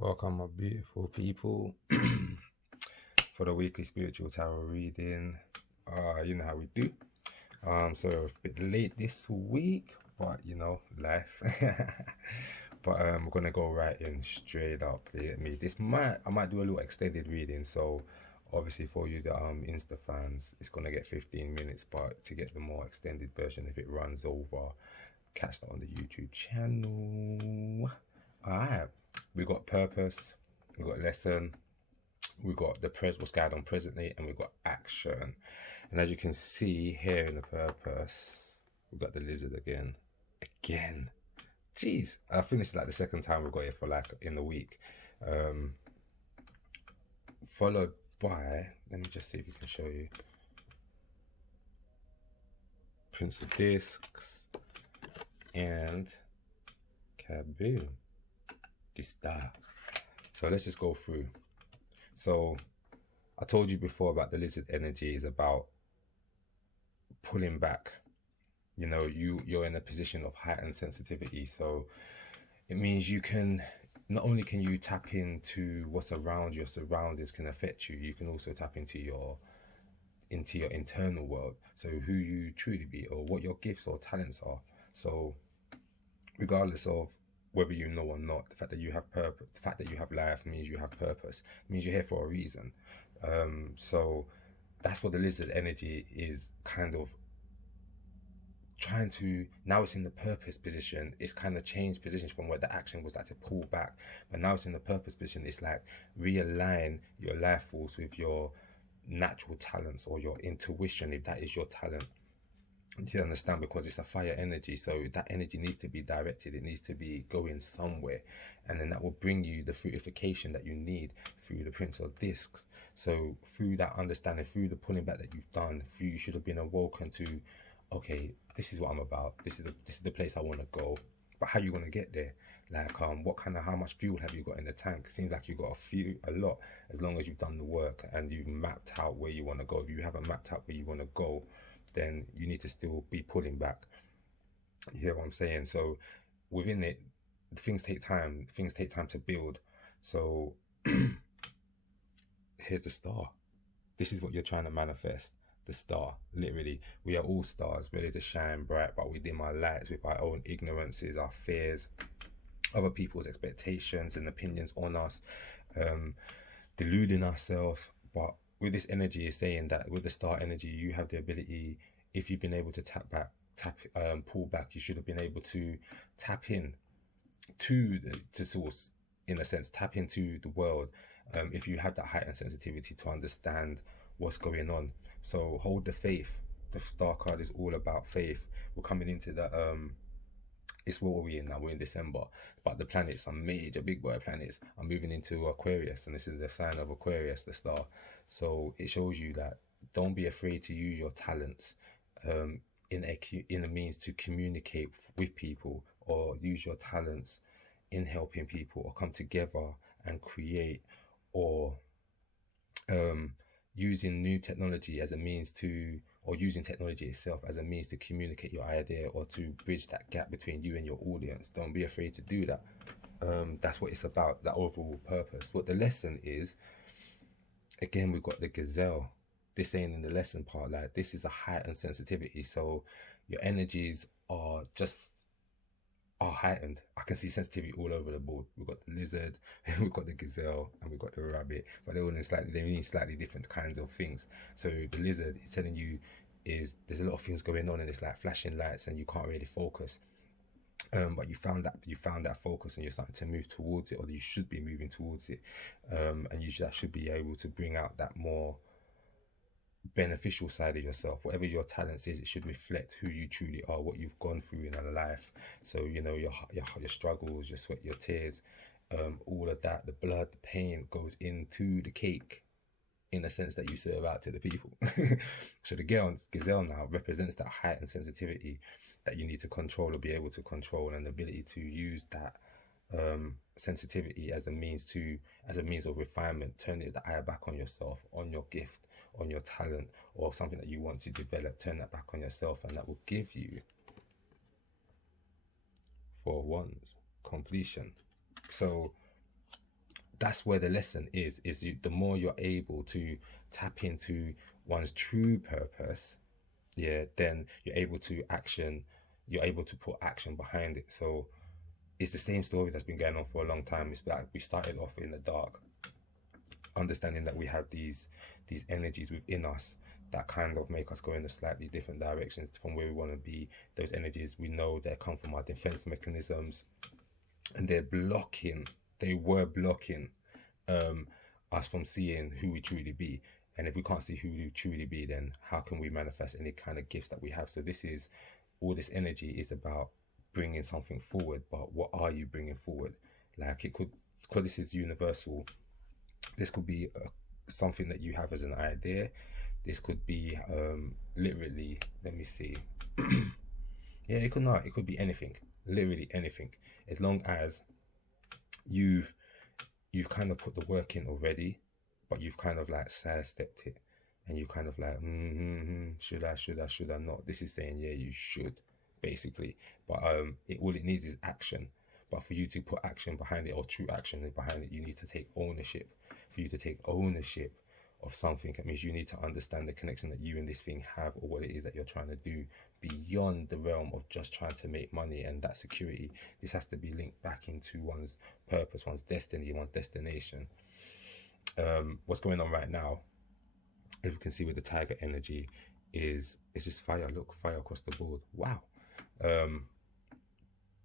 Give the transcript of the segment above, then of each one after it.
Welcome, my beautiful people, for the weekly spiritual tarot reading. You know how we do. So a bit late this week, but you know, life. But we're gonna go right in straight up. I might do a little extended reading. So obviously for you the Insta fans, it's gonna get 15 minutes. But to get the more extended version, if it runs over, catch that on the YouTube channel. Alright, we got purpose, we got lesson, we got what's going on presently, and we got action. And as you can see here in the purpose, we got the lizard again. Jeez, I think this is like the second time we've got it for like in the week. Followed by, let me just see if we can show you, Prince of Discs and Kaboom. Star. So let's just go through. So I told you before about the lizard energy is about pulling back. You know, you're in a position of heightened sensitivity. So it means you can, not only can you tap into what's around your surroundings can affect you, you can also tap into your internal world. So who you truly be, or what your gifts or talents are. So regardless of whether you know or not, the fact that you have purpose, the fact that you have life means you have purpose. It means you're here for a reason. So that's what the lizard energy is kind of trying to, now it's in the purpose position. It's kind of changed positions from where the action was like to pull back, but now it's in the purpose position. It's like realign your life force with your natural talents or your intuition, if that is your talent. You understand, because it's a fire energy, so that energy needs to be directed, it needs to be going somewhere, and then that will bring you the fruitification that you need through the Prince of Discs. So through that understanding, through the pulling back that you've done, you should have been awoken to, okay, this is what I'm about, this is the place I want to go. But how you going to get there? Like how much fuel have you got in the tank? It seems like you got a lot, as long as you've done the work and you've mapped out where you want to go. If you haven't mapped out where you want to go, then you need to still be pulling back. You hear what I'm saying? So within it, things take time to build. So here's the star. This is what you're trying to manifest. The star, literally. We are all stars, ready to shine bright, but we dim our lights with our own ignorances, our fears, other people's expectations and opinions on us, deluding ourselves. But with this energy is saying that with the star energy, you have the ability, if you've been able to pull back, you should have been able to tap in to the source, in a sense, tap into the world. If you have that heightened sensitivity to understand what's going on. So hold the faith. The star card is all about faith. We're coming into the it's what we're in now. We're in December, but the planets, some major big boy planets, are moving into Aquarius, and this is the sign of Aquarius, the star. So it shows you that don't be afraid to use your talents in a means to communicate with people, or use your talents in helping people, or come together and create, or using new technology as a means to, or using technology itself as a means to communicate your idea, or to bridge that gap between you and your audience. Don't be afraid to do that. That's what it's about, that overall purpose. What the lesson is, again, we've got the gazelle. This ain't in the lesson part, like this is a heightened sensitivity. So your energies are heightened. I can see sensitivity all over the board. We've got the lizard, we've got the gazelle, and we've got the rabbit, but they mean slightly different kinds of things. So the lizard is telling you there's a lot of things going on, and it's like flashing lights and you can't really focus. But you found that focus, and you're starting to move towards it, or you should be moving towards it. And that should be able to bring out that more beneficial side of yourself. Whatever your talents is, it should reflect who you truly are, what you've gone through in a life. So you know, your struggles, your sweat, your tears, all of that, the blood, the pain goes into the cake, in the sense that you serve out to the people. So the gazelle now represents that heightened sensitivity that you need to control, or be able to control, and the ability to use that sensitivity as a means of refinement, turning the eye back on yourself, on your gift, on your talent, or something that you want to develop. Turn that back on yourself, and that will give you, for once, completion. So that's where the lesson is you, the more you're able to tap into one's true purpose, yeah, then you're able to put action behind it. So it's the same story that's been going on for a long time. It's like we started off in the dark, understanding that we have these energies within us that kind of make us go in a slightly different directions from where we want to be. Those energies, we know they come from our defense mechanisms, and they were blocking us from seeing who we truly be. And if we can't see who we truly be, then how can we manifest any kind of gifts that we have? So this is, all this energy is about bringing something forward, but what are you bringing forward? Like, it could, because this is universal, this could be something that you have as an idea. This could be literally, let me see. Yeah, it could be anything, literally anything, as long as you've kind of put the work in already, but you've kind of like sidestepped it, and you kind of like, should I not? This is saying, yeah, you should, basically. But all it needs is action. But for you to put action behind it, or true action behind it, you need to take ownership. For you to take ownership of something, it means you need to understand the connection that you and this thing have, or what it is that you're trying to do beyond the realm of just trying to make money and that security. This has to be linked back into one's purpose, one's destiny, one's destination. What's going on right now, if you can see with the tiger energy, is just fire. Look, fire across the board. Wow.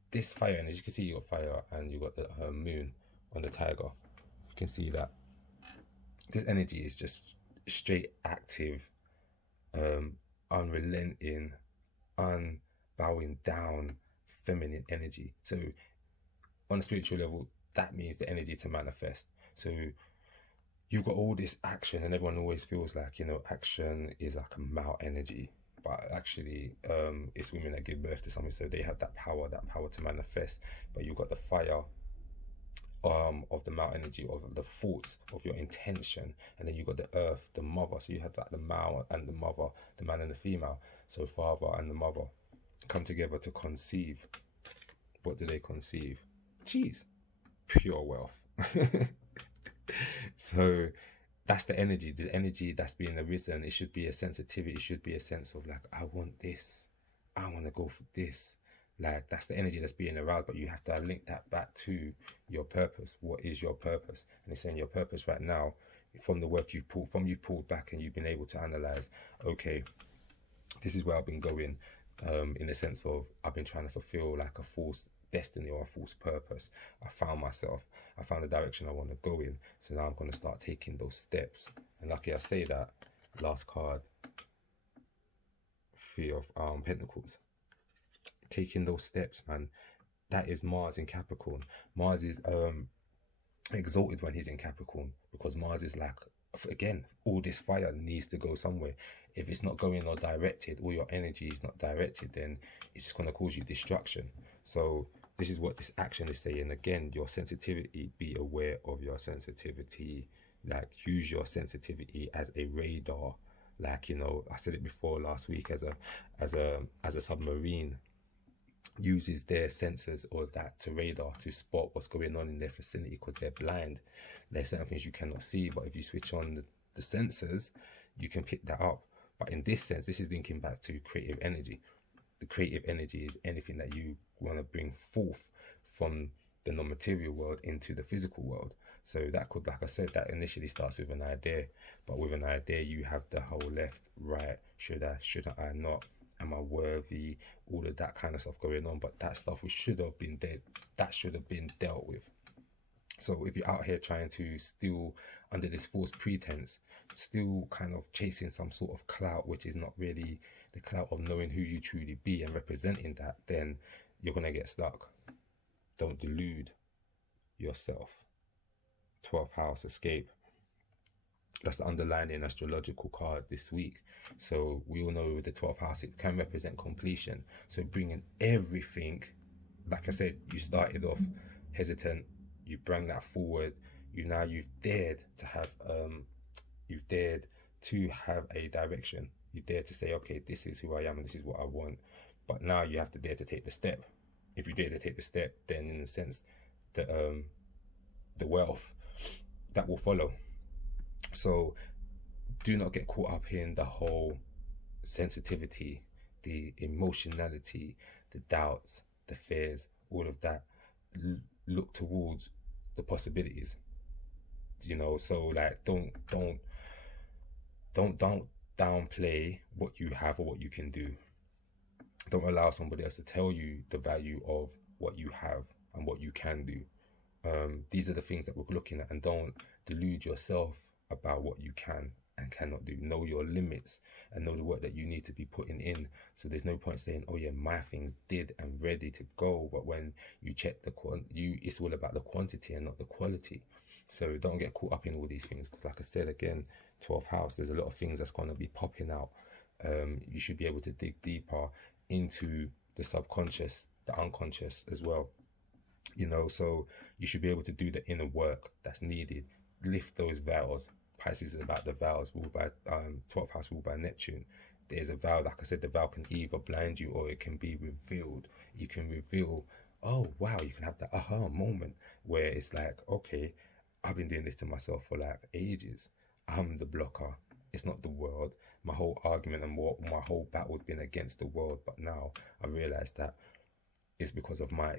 This fire, and as you can see, you got fire and you got the moon on the tiger. You can see that this energy is just straight active, unrelenting, unbowing down, feminine energy. So on a spiritual level, that means the energy to manifest. So you've got all this action, and everyone always feels like, you know, action is like a male energy, but actually it's women that give birth to something, so they have that power to manifest. But you've got the fire of the male energy, of the thoughts, of your intention, and then you've got the earth, the mother. So you have like the male and the mother, the man and the female. So father and the mother come together to conceive. What do they conceive? Jeez, pure wealth. So that's the energy that's being arisen. It should be a sensitivity. It should be a sense of like, I want this, I want to go for this. Like, that's the energy that's being aroused, but you have to link that back to your purpose. What is your purpose? And it's saying your purpose right now, from the work you've pulled back, and you've been able to analyze, okay, this is where I've been going, in the sense of I've been trying to fulfill like a false destiny or a false purpose. I found myself, I found the direction I want to go in. So now I'm going to start taking those steps. And lucky I say that, last card, Three of Pentacles. Taking those steps, man. That is Mars in Capricorn. Mars is exalted when he's in Capricorn, because Mars is like, again, all this fire needs to go somewhere. If it's not going or directed, all your energy is not directed, then it's just going to cause you destruction. So this is what this action is saying. Again, your sensitivity, be aware of your sensitivity. Like, use your sensitivity as a radar. Like, you know, I said it before last week, as a submarine uses their sensors or that to radar to spot what's going on in their vicinity, because they're blind. There's certain things you cannot see, but if you switch on the sensors, you can pick that up. But in this sense, this is linking back to creative energy. The creative energy is anything that you want to bring forth from the non-material world into the physical world. So that could, like I said, that initially starts with an idea, but with an idea you have the whole left, right, shouldn't I not, am I worthy, all of that kind of stuff going on. But that stuff should have been dealt with. So if you're out here trying to still, under this false pretense, still kind of chasing some sort of clout, which is not really the clout of knowing who you truly be and representing that, then you're going to get stuck. Don't delude yourself. 12th house, escape. That's the underlying astrological card this week. So we all know with the 12th house, it can represent completion. So bringing everything, like I said, you started off hesitant, you bring that forward. You've dared to have a direction. You dare to say, okay, this is who I am and this is what I want. But now you have to dare to take the step. If you dare to take the step, then in a sense, the wealth that will follow. So do not get caught up in the whole sensitivity, the emotionality, the doubts, the fears, all of that. Look towards the possibilities, you know. So like, don't downplay what you have or what you can do. Don't allow somebody else to tell you the value of what you have and what you can do. These are the things that we're looking at, and don't delude yourself about what you can and cannot do. Know your limits and know the work that you need to be putting in. So there's no point saying, oh yeah, my thing's did and ready to go, but when you check it's all about the quantity and not the quality. So don't get caught up in all these things, because like I said again, 12th house, there's a lot of things that's going to be popping out. You should be able to dig deeper into the subconscious, the unconscious as well, you know. So you should be able to do the inner work that's needed. Lift those veils. Pisces is about the vows ruled by 12th house ruled by Neptune. There's a vow, like I said, the vow can either blind you or it can be revealed. You can reveal, oh wow, you can have that aha moment where it's like, okay, I've been doing this to myself for like ages. I'm the blocker. It's not the world. My whole argument and my whole battle has been against the world, but now I realize that it's because of my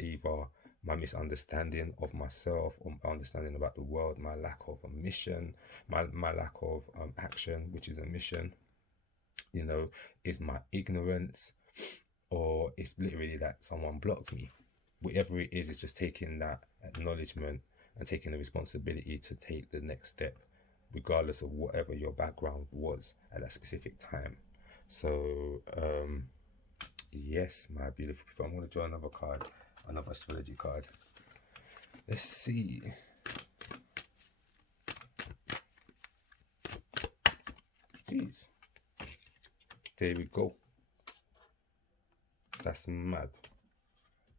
misunderstanding of myself, or my understanding about the world, my lack of a mission, my lack of action, which is a mission, you know, is my ignorance, or it's literally that someone blocked me. Whatever it is, it's just taking that acknowledgement and taking the responsibility to take the next step, regardless of whatever your background was at that specific time. So yes, my beautiful people, I'm going to draw another card, another astrology card. Let's see. Jeez. There we go. That's mad.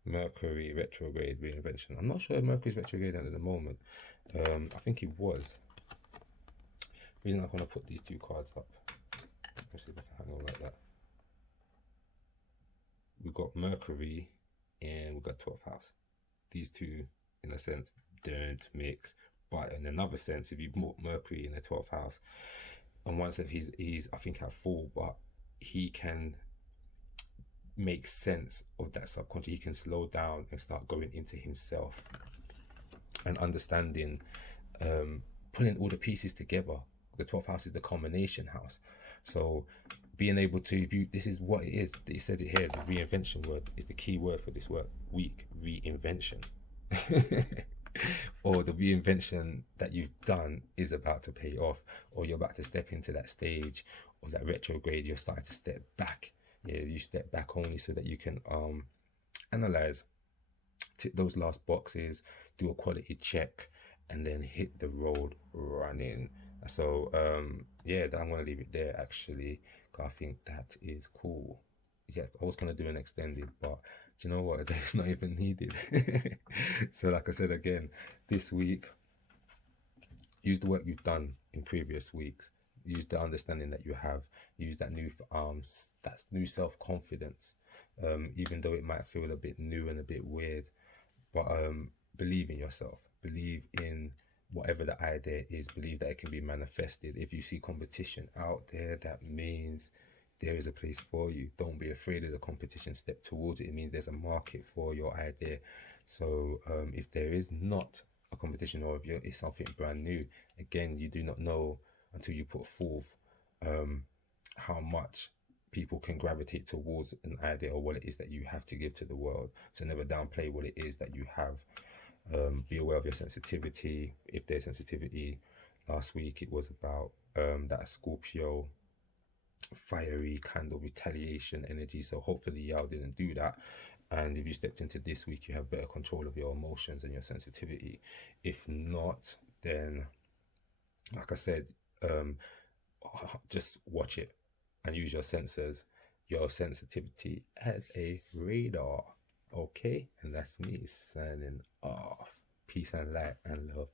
Mercury retrograde reinvention. I'm not sure if Mercury's retrograde at the moment. I think it was. The reason I'm going to put these two cards up. Let's see if I can hang on like that. We've got Mercury and we've got 12th house. These two, in a sense, don't mix. But in another sense, if you put Mercury in the 12th house, on one sense he's I think at full, but he can make sense of that subconscious. He can slow down and start going into himself and understanding, putting all the pieces together. The 12th house is the culmination house. So being able to view, this is what it is. It said it here, the reinvention word is the key word for this week, reinvention. Or the reinvention that you've done is about to pay off, or you're about to step into that stage of that retrograde. You're starting to step back. Yeah, you step back only so that you can analyze, tick those last boxes, do a quality check, and then hit the road running. So yeah, I'm going to leave it there actually, because I think that is cool. Yeah, I was going to do an extended, but do you know what? It's not even needed. So like I said again, this week, use the work you've done in previous weeks. Use the understanding that you have. Use that new self-confidence, even though it might feel a bit new and a bit weird. But believe in yourself. Believe in whatever the idea is. Believe that it can be manifested. If you see competition out there, that means there is a place for you. Don't be afraid of the competition. Step towards it. It means there's a market for your idea. So if there is not a competition, or if it's something brand new, again, you do not know until you put forth how much people can gravitate towards an idea or what it is that you have to give to the world. So never downplay what it is that you have. Be aware of your sensitivity. If there's sensitivity, last week it was about that Scorpio fiery kind of retaliation energy. So hopefully y'all didn't do that. And if you stepped into this week, you have better control of your emotions and your sensitivity. If not, then like I said, just watch it and use your sensors, your sensitivity as a radar. Okay, and that's me signing off. Peace and light and love.